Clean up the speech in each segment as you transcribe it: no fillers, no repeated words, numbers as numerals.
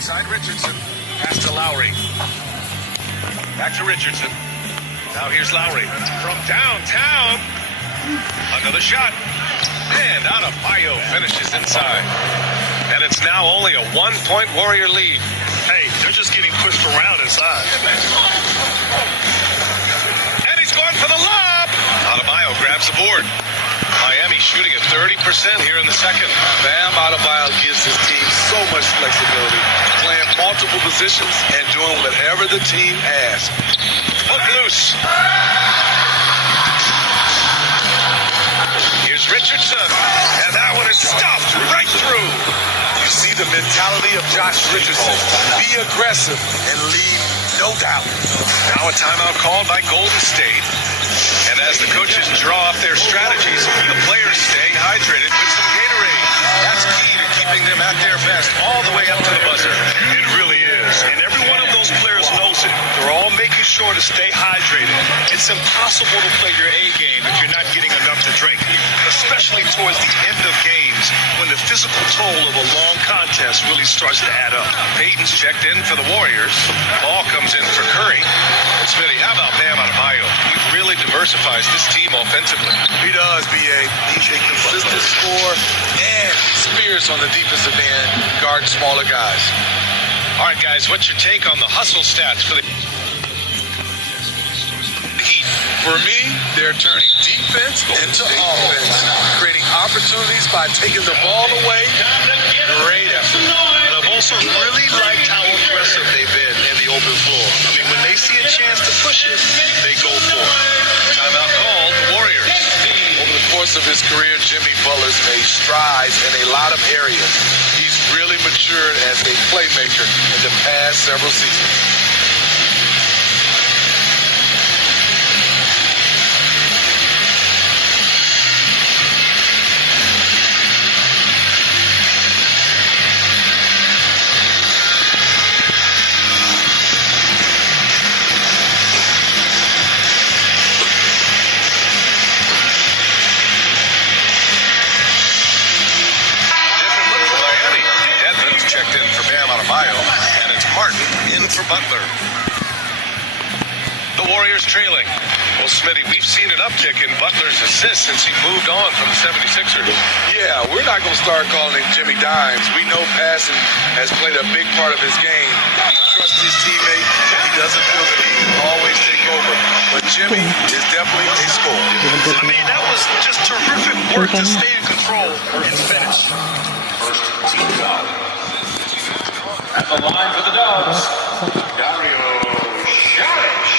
Outside Richardson. Pass to Lowry. Back to Richardson. Now here's Lowry. From downtown. Another shot. And Adebayo finishes inside. And it's now only a 1-point Warrior lead. Hey, they're just getting pushed around inside. And he's going for the lob. Adebayo grabs the board. Miami shooting at 30% here in the second. Bam Adebayo gives his team so much flexibility, playing multiple positions and doing whatever the team asks. Hook loose. Here's Richardson. And that one is stuffed right through. You see the mentality of Josh Richardson. Be aggressive and leave no doubt. Now a timeout called by Golden State. And as the coaches draw up their strategies, the players stay hydrated with some Gatorade. That's key to keeping them at their best all the way up to the buzzer. It really is. And every one of those players knows it. They're all making sure to stay hydrated. It's impossible to play your A game if you're not getting enough to drink, especially towards the end of games when the physical toll of a long contest really starts to add up. Payton's checked in for the Warriors. Ball comes in for Curry. And Smitty, how about Bam Adebayo? He really diversifies this team offensively. He does, B.A. He's a consistent scorer and Spears on the defensive end, guarding smaller guys. All right, guys, what's your take on the hustle stats for the Heat? For me, they're turning defense into offense, creating opportunities by taking the ball away. Great effort. And I've also really liked how aggressive they've been in the open floor. I mean, when they see a chance to push it, they go for it. Timeout called the Warriors. Over the course of his career, Jimmy Butler's made strides in a lot of areas. He's really matured as a playmaker in the past several seasons. For Butler. The Warriors trailing. Well, Smitty, we've seen an uptick in Butler's assists since he moved on from the 76ers. Yeah, we're not going to start calling him Jimmy Dimes. We know passing has played a big part of his game. He trusts his teammate. He doesn't feel the need to always take over. But Jimmy is definitely a scorer. I mean, that was just terrific work to stay in control and finish. First team foul. At the line for the Dogs, Dario Saric.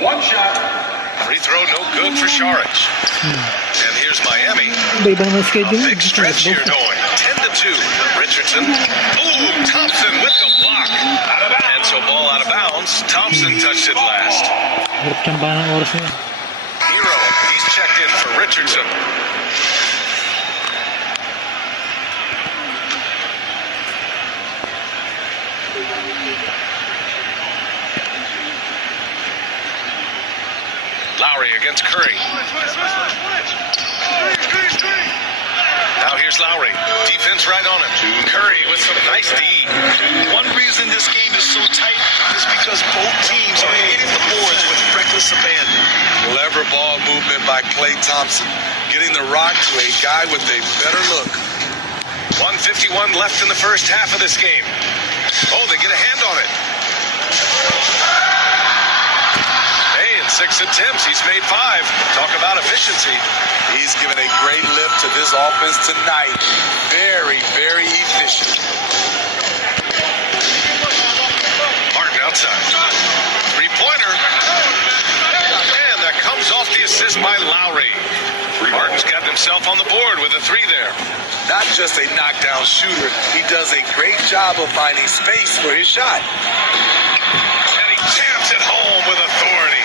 One shot. Free throw no good for Saric. And here's Miami. A big stretch here going. 10-2. Richardson. Boom! Thompson with the block. And so ball out of bounds. Thompson touched it last. Hero. He's checked in for Richardson. Lowry against Curry. Now here's Lowry. Defense right on him. Curry with some nice D. One reason this game is so tight is because both teams are hitting the boards with reckless abandon. Clever ball movement by Klay Thompson, getting the rock to a guy with a better look. 1:51 left in the first half of this game. Oh, they get a hand on it. 6 attempts. He's made 5. Talk about efficiency. He's given a great lift to this offense tonight. Very, very efficient. Martin outside. Three-pointer. And that comes off the assist by Lowry. Martin's got himself on the board with a 3 there. Not just a knockdown shooter. He does a great job of finding space for his shot. And he jams it home with authority.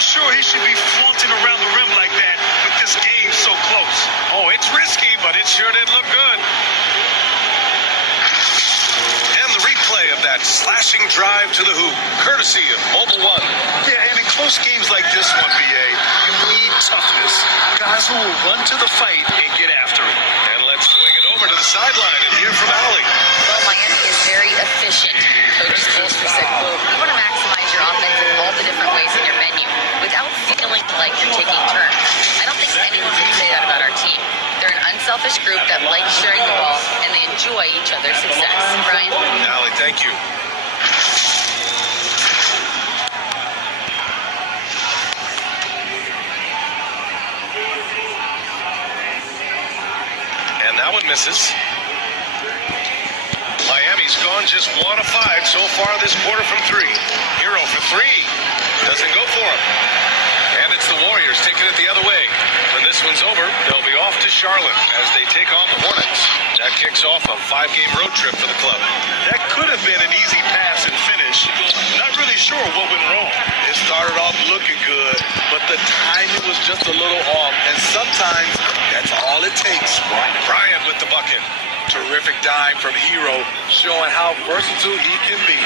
Sure, he should be flaunting around the rim like that with this game so close. Oh, it's risky, but it sure did look good. And the replay of that slashing drive to the hoop, courtesy of Mobile One. Yeah, and in close games like this one, BA, you need toughness. Guys who will run to the fight and get after it. And let's swing it over to the sideline and hear from Allie. unselfish group that likes sharing the ball, and they enjoy each other's success. Brian? Allie, thank you. And that one misses. Miami's gone just 1 of 5 so far this quarter from 3. Hero for 3. Doesn't go for him. And it's the Warriors taking it the other way. When this one's over, they'll be off to Charlotte as they take on the Hornets. That kicks off a 5-game road trip for the club. That could have been an easy pass and finish. Not really sure what went wrong. It started off looking good, but the timing was just a little off, and sometimes that's all it takes. Bryant with the bucket. Terrific dime from Hero, showing how versatile he can be.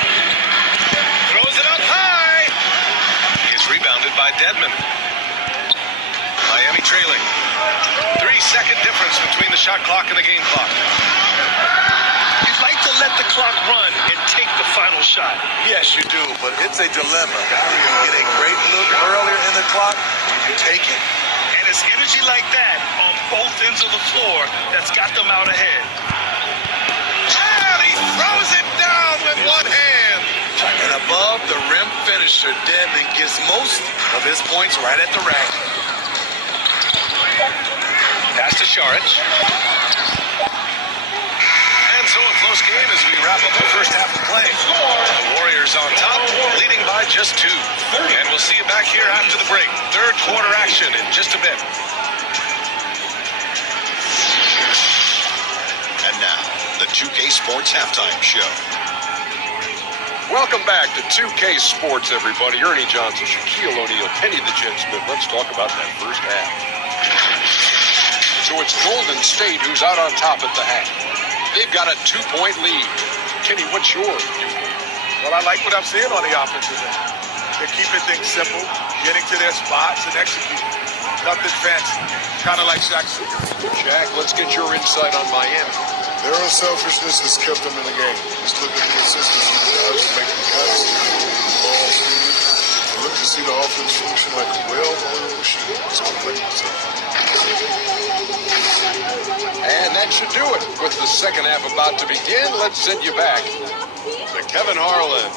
Throws it up high. It's rebounded by Dedmon. Miami trailing. 3-second difference between the shot clock and the game clock. You'd like to let the clock run and take the final shot. Yes, you do, but it's a dilemma. You get a great look earlier in the clock, you take it. And it's energy like that on both ends of the floor that's got them out ahead. And he throws it down with one hand. And above the rim finisher, Dedmon gets most of his points right at the rack. Pass to Šarić. And so a close game as we wrap up the first half of play. The Warriors on top, leading by just 2. And we'll see you back here after the break. Third quarter action in just a bit. And now, the 2K Sports Halftime Show. Welcome back to 2K Sports, everybody. Ernie Johnson, Shaquille O'Neal, Penny the Jet Smith. Let's talk about that first half. So it's Golden State who's out on top at the half. They've got a 2-point lead. Kenny, what's your view? Well, I like what I'm seeing on the offensive end. They're keeping things simple, getting to their spots and executing. Nothing fancy, kind of like Shaq. Shaq, let's get your insight on Miami. Their unselfishness has kept them in the game. Just look at the consistency, the guys making cuts, ball streaming. Look to see the offense function like a well-oiled machine. It's going to play itself. And that should do it. With the second half about to begin, let's send you back to Kevin Harlan.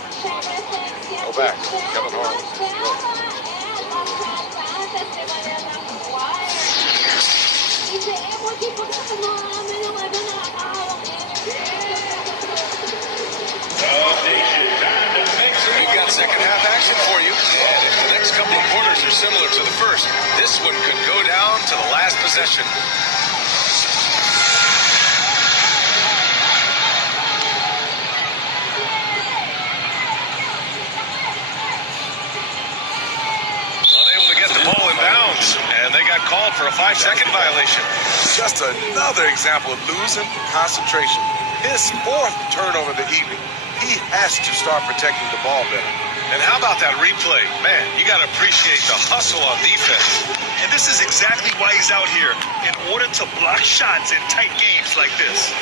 Go back, Kevin Harlan. Go. We've got second half action for you. And if the next couple of quarters are similar to the first, this one could go down to the last possession. Unable to get the ball in bounds, and they got called for a 5-second violation. Just another example of losing concentration. His 4th turnover of the evening. He has to start protecting the ball better. And how about that replay? Man, you got to appreciate the hustle on defense. And this is exactly why he's out here, in order to block shots in tight games like this.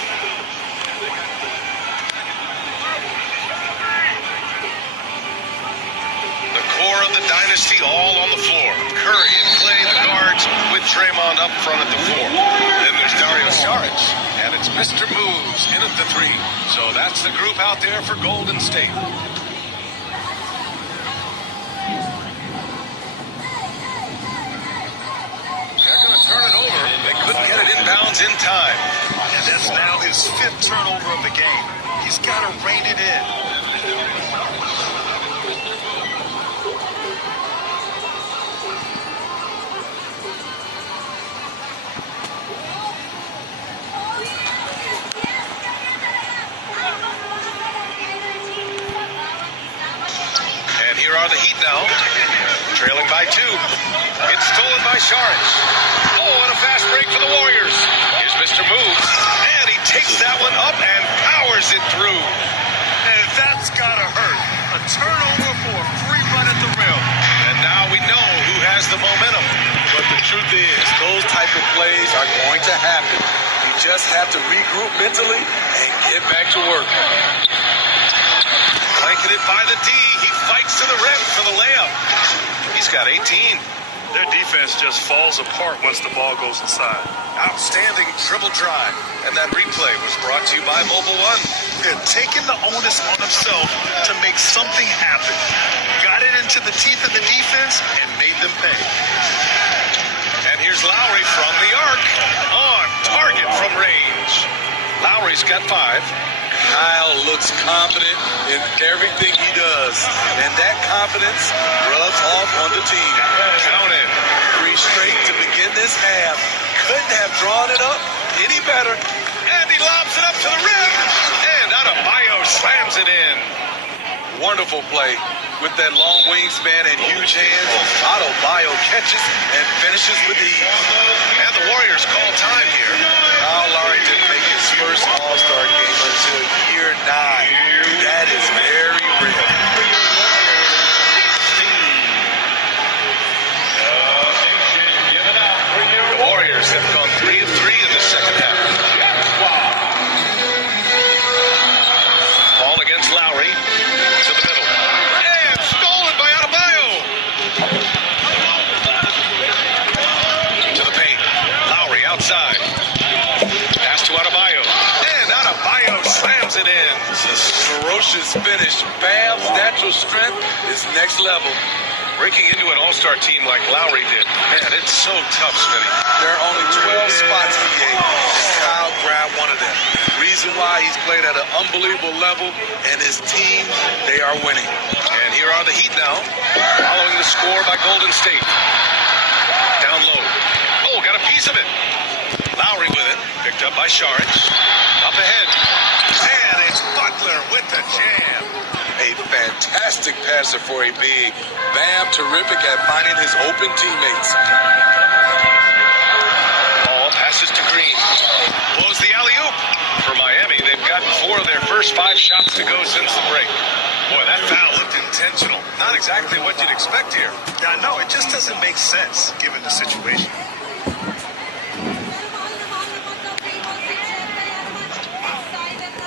The core of the dynasty all on the floor. Curry and Clay, the guards, with Draymond up front at the 4. Then there's Dario Šarić, and it's Mr. Moves in at the 3. So that's the group out there for Golden State. They're going to turn it over. They couldn't get it inbounds in time. And that's now his 5th turnover of the game. He's got to rein it in. And here are the Heat now, trailing by 2. It's stolen by Šarić. Oh, and a fast break for the Warriors. Here's Mr. Moves, and he takes that one up and powers it through. And that's got to hurt. A turnover for a free run at the rim. And now we know who has the momentum. But the truth is, those type of plays are going to happen. You just have to regroup mentally and get back to work. Blanketed by the D. He fights to the rim for the layup. He's got 18. Their defense just falls apart once the ball goes inside. Outstanding dribble drive. And that replay was brought to you by Mobile One. They're taking the onus on himself to make something happen. Got it into the teeth of the defense and made them pay. And here's Lowry from the arc. On target from range. Lowry's got 5. Kyle looks confident in everything he does, and that confidence rubs off on the team. Count it. 3 straight to begin this half. Couldn't have drawn it up any better. And he lobs it up to the rim. And Adebayo slams it in. Wonderful play. With that long wingspan and huge hands, Adebayo catches and finishes with ease. And the Warriors call time here. Kyle Lowry didn't make his first All-Star game until year 9. That is very rare. The Warriors have gone 3 of 3 in the second half. Ball against Lowry. To the middle. And stolen by Adebayo. To the paint. Lowry outside. Pass to Adebayo. And Adebayo slams it in. It's a ferocious finish. Bam's natural strength is next level. Breaking into an all-star team like Lowry did. Man, it's so tough, Smitty. There are only 12 spots in the game, and Kyle grabbed one of them. Reason why he's played at an unbelievable level, and his team, they are winning. And here are the Heat now, following the score by Golden State. Down low. Oh, got a piece of it. Lowry with it. Picked up by Saric. Up ahead. And it's Butler with the jam. A fantastic passer for a big. Bam, terrific at finding his open teammates. Ball passes to Green. Blows the alley-oop. For Miami, they've gotten 4 of their first 5 shots to go since the break. Boy, that foul looked intentional. Not exactly what you'd expect here. Now, no, it just doesn't make sense given the situation.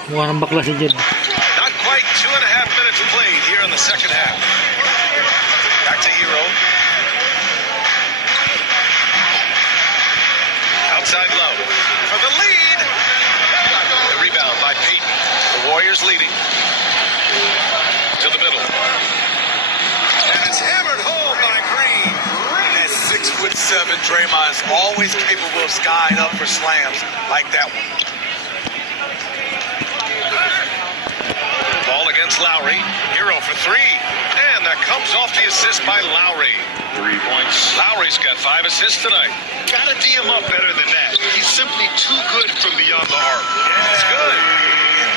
Mukha ng bakla si Jed. Not quite 2.5 minutes played here in the second half. Back to Hero. Outside low. For the lead. The rebound by Payton. The Warriors leading. To the middle. And it's hammered home by Green. At 6'7", Draymond is always capable of skying up for slams like that one. Ball against Lowry. Hero for 3. And that comes off the assist by Lowry. 3 points. Lowry's got 5 assists tonight. Gotta D him up better than that. He's simply too good from beyond the arc. It's good.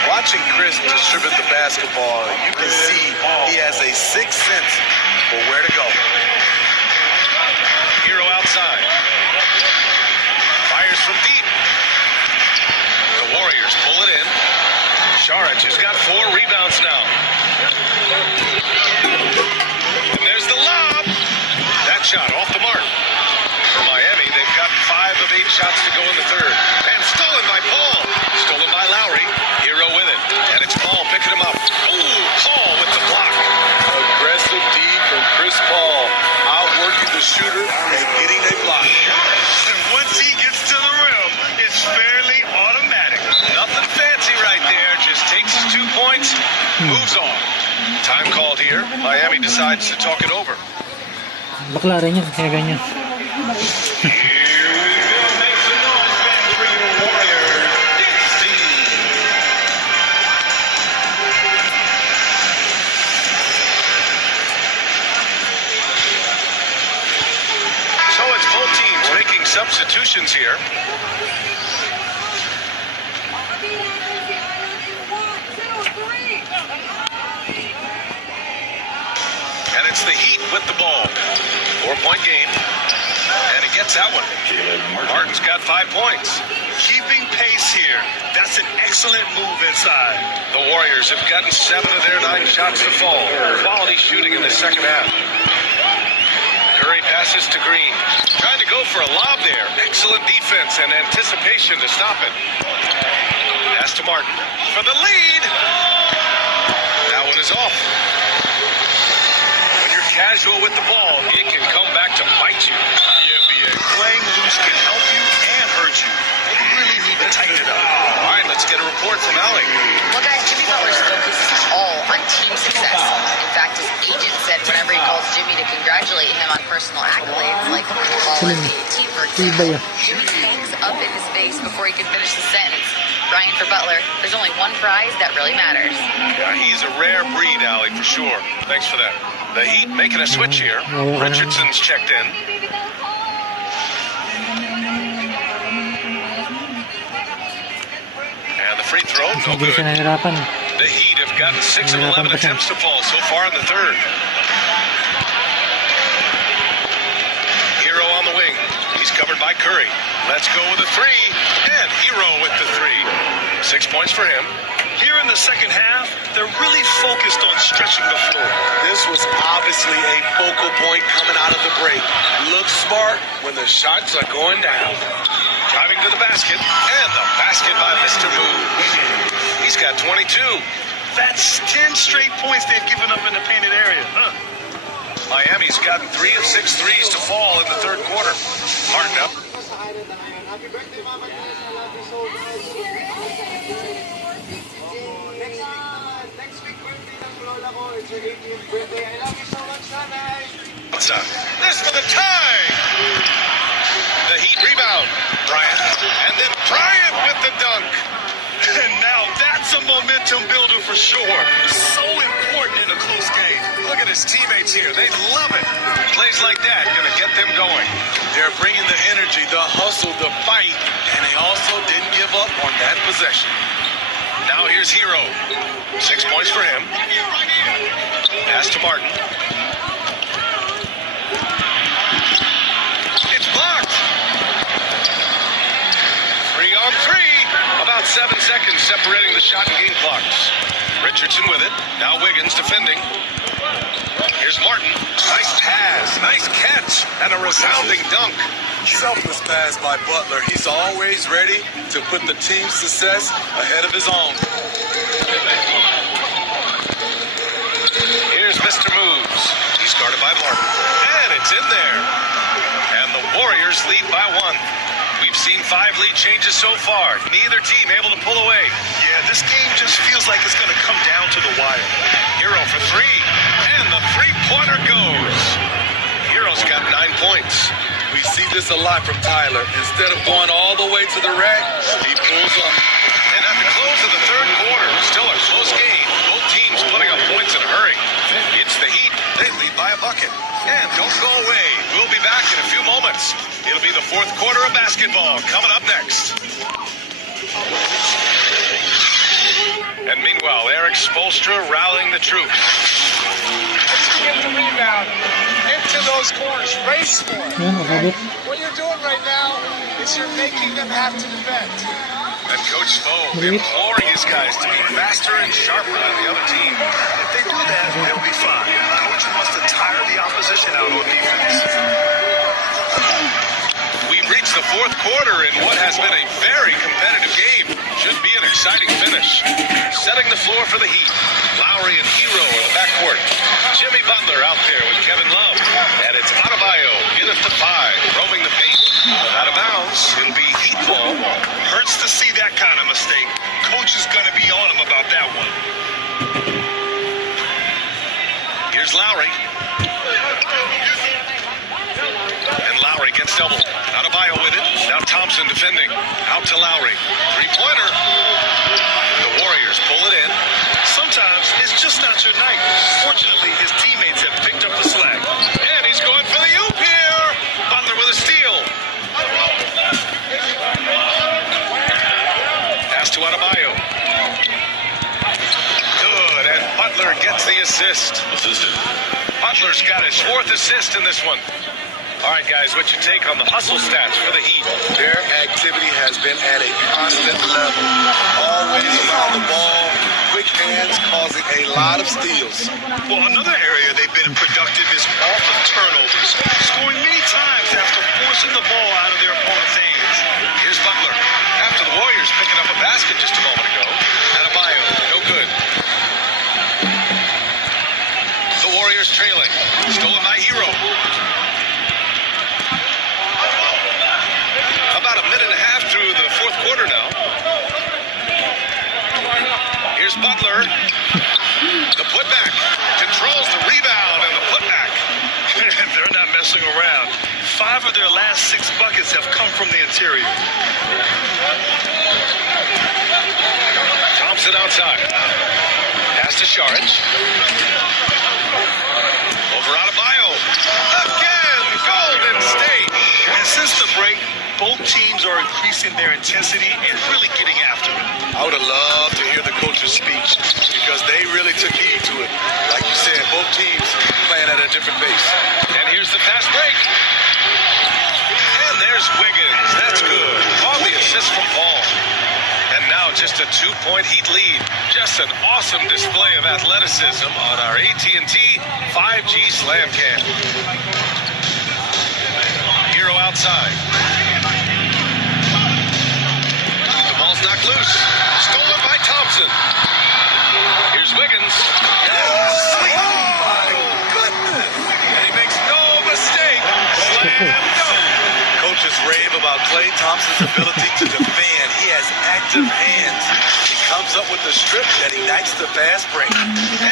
Watching Chris distribute the basketball, you can see he has a sixth sense for where to go. Hero outside. Fires from deep. The Warriors pull it in. Saric has got 4 rebounds now. And there's the lob. That shot off the mark. For Miami, they've got 5 of 8 shots to go in the third. And stolen by Paul. Stolen by Lowry. Hero with it. And it's Paul picking him up. Ooh, Paul with the block. Aggressive D from Chris Paul, outworking the shooter and getting a block. And once he gets to the rim, it's fairly automatic. Nothing fancy right there. Just takes his 2 points, moves on. Time called here. Miami decides to talk it over. Bakla rin yun, kaya ganyan. Here we go. Make some noise, fans, for your Warriors. So it's both teams making substitutions here. And it's the Heat with the ball. 4-point game. And he gets that one. Martin's got 5 points. Keeping pace here. That's an excellent move inside. The Warriors have gotten 7 of their 9 shots to fall. Quality shooting in the second half. Curry passes to Green. Trying to go for a lob there. Excellent defense and anticipation to stop it. Pass to Martin for the lead. That one is off. When you're casual with the ball, it can come back to bite you. Yeah, BA. Playing loose can help you and hurt you. They really need to tighten it up. All right, let's get a report from Allie. Well, guys, Jimmy Butler's focus is all on team success. In fact, his agent said whenever he calls Jimmy to congratulate him on personal accolades, like All-NBA for example, Jimmy hangs up in his face before he can finish the sentence. Brian, for Butler, there's only one prize that really matters. Yeah, he's a rare breed, Allie, for sure. Thanks for that. The Heat making a switch here. Richardson's checked in. And the free throw, no good. The Heat have gotten 6 of 11 attempts to fall so far in the third. Hero on the wing. He's covered by Curry. Let's go with a three. And Hero with the three. 6 points for him. Here in the second half, they're really focused on stretching the floor. This was obviously a focal point coming out of the break. Look smart when the shots are going down. Driving to the basket. And the basket by Mr. Move. He's got 22. That's 10 straight points they've given up in the painted area. Miami's gotten 3 of 6 threes to fall in the third quarter. Martin up. This for the tie. The Heat rebound. Bryant. And then Bryant with the dunk. And now that's a momentum builder for sure. So important in a close game. Look at his teammates here. They love it. Plays like that going to get them going. They're bringing the energy, the hustle, the fight, and they also didn't give up on that possession. Now here's Hero. 6 points for him. Pass to Martin. It's blocked. 3 on 3. About 7 seconds separating the shot and game clocks. Richardson with it. Now Wiggins defending. Here's Martin. Nice pass. Nice catch. And a resounding dunk. Selfless pass by Butler. He's always ready to put the team's success ahead of his own. Here's Mr. Moves. He's guarded by Martin. And it's in there. And the Warriors lead by 1. We've seen 5 lead changes so far. Neither team able to pull away. Yeah, this game just feels like it's going to come down to the wire. Hero for 3. And the three-pointer goes. Hero's got 9 points. We see this a lot from Tyler. Instead of going all the way to the rack, he pulls up. And at the close of the third quarter, still a close game. Both teams putting up points in a hurry. It's the Heat. They lead by a bucket. And don't go away. We'll be back in a few moments. It'll be the fourth quarter of basketball coming up next. And meanwhile, Eric Spoelstra rallying the troops. Get the rebound into those corners. Race for it. What you're doing right now is you're making them have to defend. And Coach Spo imploring his guys to be faster and sharper than the other team. If they do that, they'll be fine. Coach wants to tire the opposition out on defense. We've reached the fourth quarter in what has been a very competitive game. Should be an exciting finish. Setting the floor for the Heat. Lowry and Hero in the backcourt. Jimmy Butler out there with Kevin Love. And it's Adebayo in at the 5, roaming the paint. Out of bounds. It'll be Heat ball. Hurts to see that kind of mistake. Coach is going to be on him about that one. Here's Lowry. And Lowry gets doubled. Adebayo with it. Now Thompson defending. Out to Lowry. Three-pointer. The Warriors pull it in. Sometimes it's just not your night. Fortunately, his teammates have picked up the slack. And he's going for the oop here. Butler with a steal. Pass to Adebayo. Good, and Butler gets the assist. Butler's got his 4th assist in this one. All right, guys, what's your take on the hustle stats for the Heat? Their activity has been at a constant level. Always around the ball, quick hands causing a lot of steals. Well, another area they've been productive is off of turnovers, scoring many times after forcing the ball out of their opponent's hands. Here's Butler. After the Warriors picking up a basket just a moment ago. Adebayo, no good. The Warriors trailing. Stolen Butler. The putback. Controls the rebound and the putback. They're not messing around. 5 of their last 6 buckets have come from the interior. Thompson outside. Pass to Saric. Over Adebayo. Again, Golden State. And since the break, both teams are increasing their intensity and really getting after it. I would have loved to hear the coach's speech because they really took heed to it. Like you said, both teams playing at a different pace. And here's the fast break. And there's Wiggins. That's good. On the assist from Paul. And now just a 2-point Heat lead. Just an awesome display of athleticism on our AT&T 5G Slam Cam. Hero outside. The ball's knocked loose. Stolen by Thompson. Here's Wiggins. Sweet. Oh, my goodness. And he makes no mistake. Slam dunk. Coaches rave about Klay Thompson's ability to defend. He has active hands. He comes up with a strip that ignites the fast break.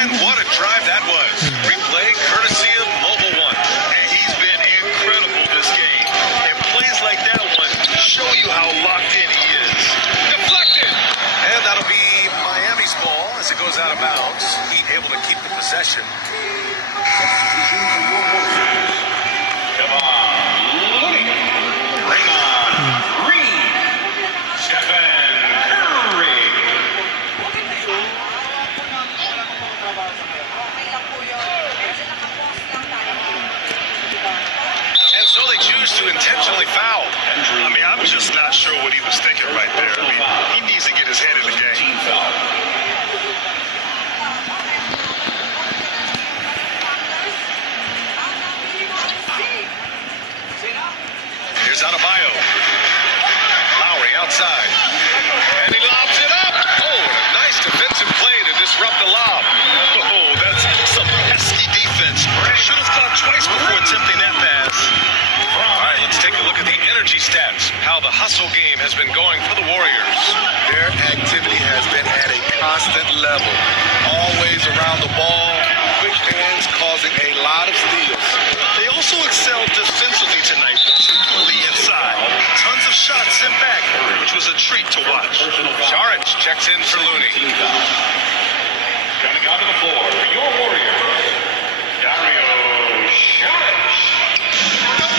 And what a drive that was. Replay courtesy of Mobile One. And he's been incredible this game. And plays like that one show you how locked in he is. Deflected. And that'll be Miami's ball as it goes out of bounds. Heat able to keep the possession. Come on. Looney. Raymond Green. Stephen Curry. And so they choose to intentionally foul. I mean, I'm just not sure what he was thinking right there. I mean, he needs to get his head in the game. Team foul. Here's Adebayo. Lowry outside. And he lobs it up. Oh, and a nice defensive play to disrupt the lob. Oh, that's some pesky defense. Should have thought twice before attempting that pass. All right, let's take a look at the energy stats. How the hustle game has been going for the Warriors. Their activity has been at a constant level. Always around the ball. Quick hands causing a lot of steals. They also excelled defensively tonight, particularly inside. Tons of shots sent back, which was a treat to watch. Saric checks in for Looney. Team foul. Coming onto the floor for your Warriors, Dario Saric.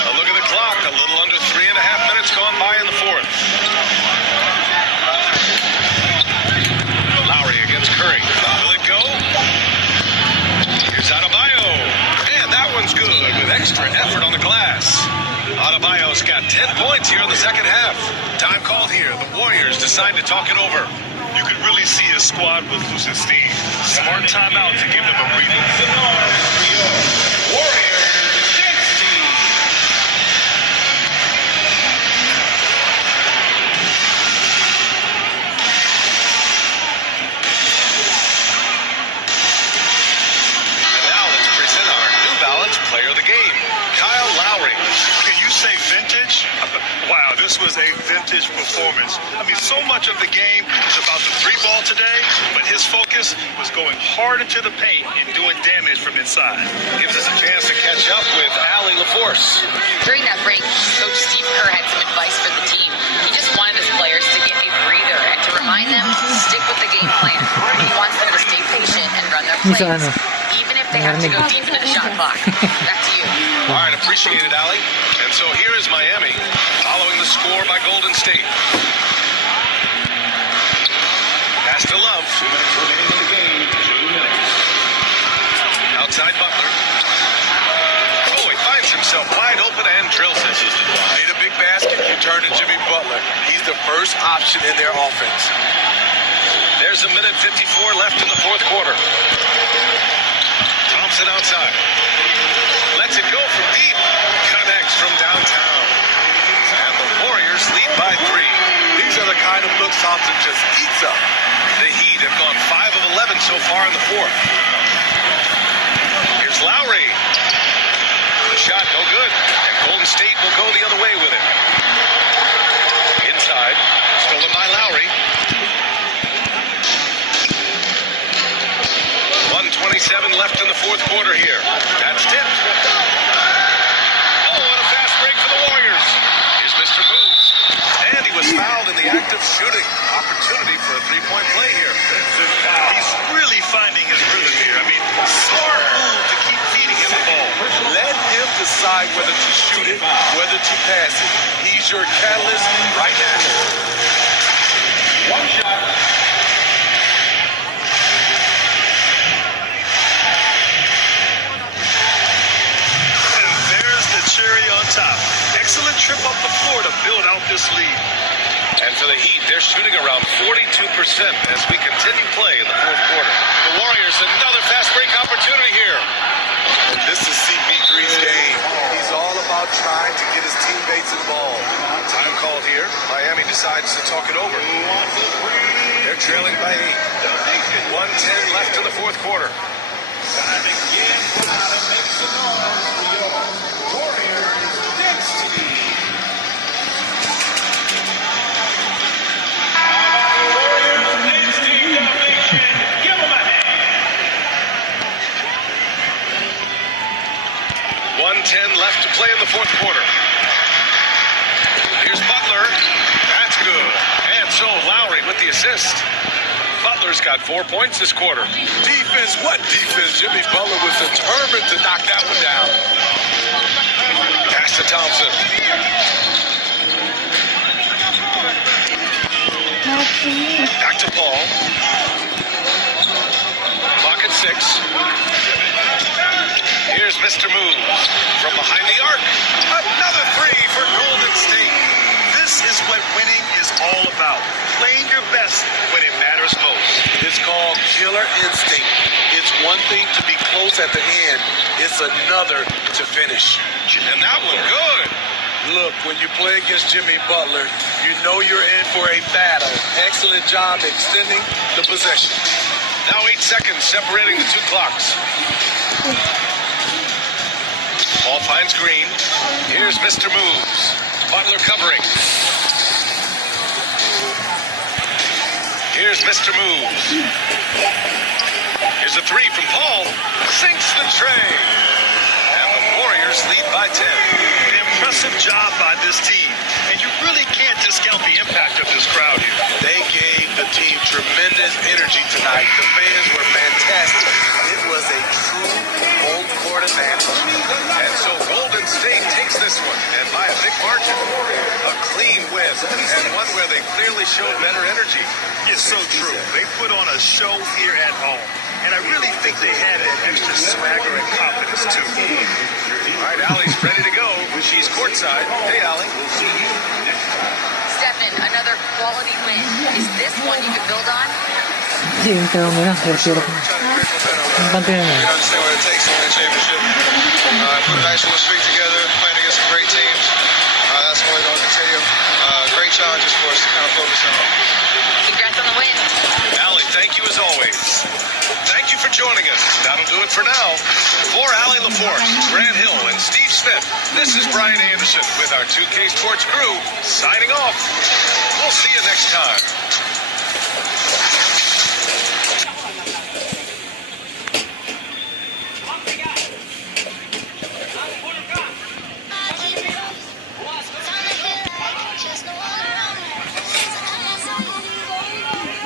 A look at the clock. A little under 3.5 minutes gone by in the fourth. Lowry against Curry. Will it go? Here's Adebayo. And that one's good with extra effort on the glass. Adebayo's got 10 points here in the second half. Time called here. The Warriors decide to talk it over. You could really see his squad was losing steam. Smart timeout to give them a breather. Warriors dance team. And now let's present our New Balance Player of the Game, Kyle Lowry. Can you say vintage? Wow, this was a vintage performance. I mean, so much of the game is about the 3-ball today, but his focus was going hard into the paint and doing damage from inside. Gives us a chance to catch up with Allie LaForce. During that break, Coach Steve Kerr had some advice for the team. He just wanted his players to get a breather and to remind them to stick with the game plan. He wants them to stay patient and run their plays, even if they have to go deep into the shot clock. Back to you. All right, appreciate it, Allie. And so here is Miami, following the score by Golden State. Pass to Love. 2 minutes remaining in the game. 2 minutes. Outside Butler. Oh, he finds himself wide open and drills it. Need a big basket, you turn to Jimmy Butler. He's the first option in their offense. There's a minute 54 left in the fourth quarter. Thompson outside. Lets it go from deep. Connects from downtown. And the Warriors lead by 3. These are the kind of looks Thompson just eats up. The Heat have gone 5 of 11 so far in the fourth. Here's Lowry. The shot no good. And Golden State will go the other way with it. Inside. Stolen by Lowry. 1:27 left in the fourth quarter here. That's tipped. Oh, what a fast break for the Warriors. Here's Mr. Moves. And he was fouled in the act of shooting. Opportunity for a three-point play here. He's really finding his rhythm here. I mean, smart move to keep feeding him the ball. Let him decide whether to shoot it, whether to pass it. He's your catalyst right now. One shot. And there's the cherry on top. Excellent trip up the floor to build out this lead. And for the Heat, they're shooting around 42% as we continue play in the fourth quarter. The Warriors, another fast break opportunity here. This is CP3's game. He's all about trying to get his teammates involved. Time called here. Miami decides to talk it over. They're trailing by 8. 1:10 left in the fourth quarter. Left to play in the fourth quarter. Here's Butler. That's good. And so Lowry with the assist. Butler's got 4 points this quarter. Defense, what defense? Jimmy Butler was determined to knock that one down. Pass to Thompson. Back to Paul. Clock at 6. Here's Mr. Moves from behind the arc. Another three for Golden State. This is what winning is all about. Playing your best when it matters most. It's called killer instinct. It's one thing to be close at the end. It's another to finish. And that one good. Look, when you play against Jimmy Butler, you know you're in for a battle. Excellent job extending the possession. Now 8 seconds separating the two clocks. Ball finds Green. Here's Mr. Moves. Butler covering. Here's Mr. Moves. Here's a three from Paul. Sinks the tray. And the Warriors lead by 10. Impressive job by this team. And you really can't discount the impact of this crowd here. They gave the team tremendous energy tonight. The fans were fantastic. It was a true home court advantage. And so Golden State takes this one, and by a big margin. A clean win, and one where they clearly showed better energy. It's so true. They put on a show here at home. And I really think they had that extra swagger and confidence, too. All right, Allie's ready to go. She's courtside. Hey, Allie. Stephen, another quality win. Is this one you can build on? Sí, pero mira, retiro. Bante na. You understand what it takes to win a championship. Put a nice little streak together, playing against some great teams. That's what we're going to continue. Great challenges for us to kind of focus on. Congrats on the win. Allie, thank you as always. Thank you for joining us. That'll do it for now. For Allie LaForce, Grant Hill, and Steve Smith, this is Brian Anderson with our 2K Sports crew signing off. We'll see you next time.